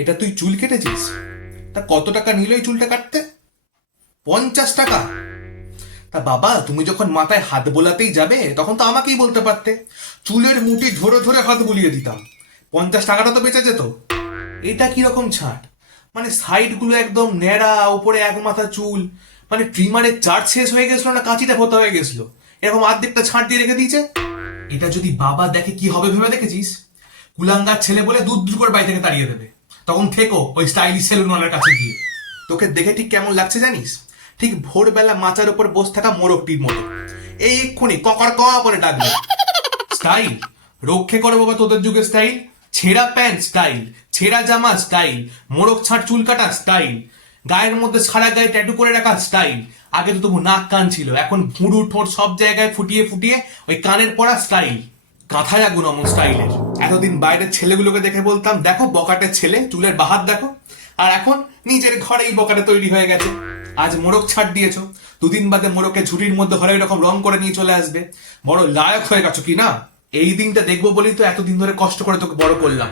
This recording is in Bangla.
এটা তুই চুল কেটেছিস? তা কত টাকা নিল এই চুলটা কাটতে? 50 টাকা? তা বাবা, তুমি যখন মাথায় হাত বোলাতেই যাবে তখন তো আমাকেই বলতে পারতে, চুলের মুঠি ধরে ধরে হাত বুলিয়ে দিতাম, 50 টাকাটা তো বেঁচে যেত। এটা কিরকম ছাট? মানে সাইড গুলো একদম ন্যাড়া, উপরে এক মাথা চুল, মানে ট্রিমারের চার্জ শেষ হয়ে গেছিল না কাঁচিটা ভোতা হয়ে গেছিল, এরকম অর্ধেকটা ছাঁট দিয়ে রেখে দিয়েছে। এটা যদি বাবা দেখে কি হবে ভেবে দেখেছিস? কুলাঙ্গার ছেলে বলে দূর দূর করে বাড়ি থেকে তাড়িয়ে দেবে। তখন থেকো ওই স্টাইলিশ সেলুনওয়ালার কাছে গিয়ে। তোকে দেখে ঠিক কেমন লাগছে জানিস? ঠিক ভোরবেলা মাচার উপর বসে থাকা মোরগটির মতো, এই এক্ষুনি ককর ক করে ডাকবে। স্টাইল রক্ষে করো বাবা তোদের যুগের স্টাইল। ছেঁড়া প্যান্ট স্টাইল, ছেঁড়া জামা স্টাইল, মোরগ ছাট চুল কাটা স্টাইল, গায়ের মধ্যে সারা গায়ে ট্যাটু করে রাখা স্টাইল। আগে তো তবু নাক কান ছিল, এখন ভুঁড়ু ঠোঁট সব জায়গায় ফুটিয়ে ফুটিয়ে ওই কানের পড়া স্টাইল। কাঁথায় আগুন অমন স্টাইলের। এতদিন বাইরের ছেলেগুলোকে দেখে বলতাম দেখো বকাটের ছেলে, চুলের বাহার দেখো, আর এখন নিজের ঘরেই বকাটে তৈরি হয়ে গেছে। আজ মোরগ ছাড় দিয়েছো, দুদিন বাদে মোরগকে ঝুড়ির মধ্যে ঘরে এরকম রং করে নিয়ে চলে আসবে। বড় লায়ক হয়ে গেছো কি না? এই দিনটা দেখবো বলেই তো এতদিন ধরে কষ্ট করে তোকে বড় করলাম।